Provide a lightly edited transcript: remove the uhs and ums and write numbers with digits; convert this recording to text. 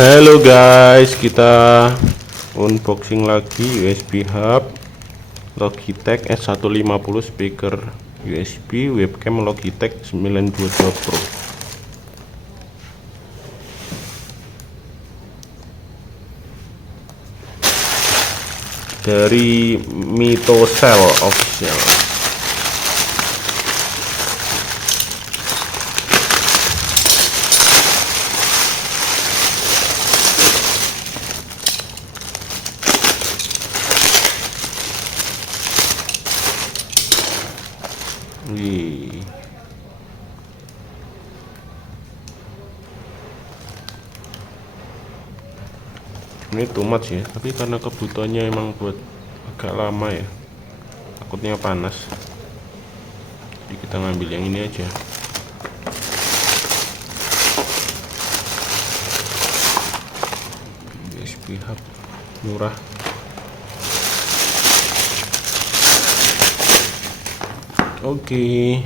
Halo guys, kita unboxing lagi USB hub Logitech S150, speaker USB, webcam Logitech 922 Pro. Dari Mitocell Official. Wih. Ini too much ya, tapi karena kebutuhannya emang buat agak lama ya, takutnya panas, jadi kita ngambil yang ini aja. USB hub murah. Oke.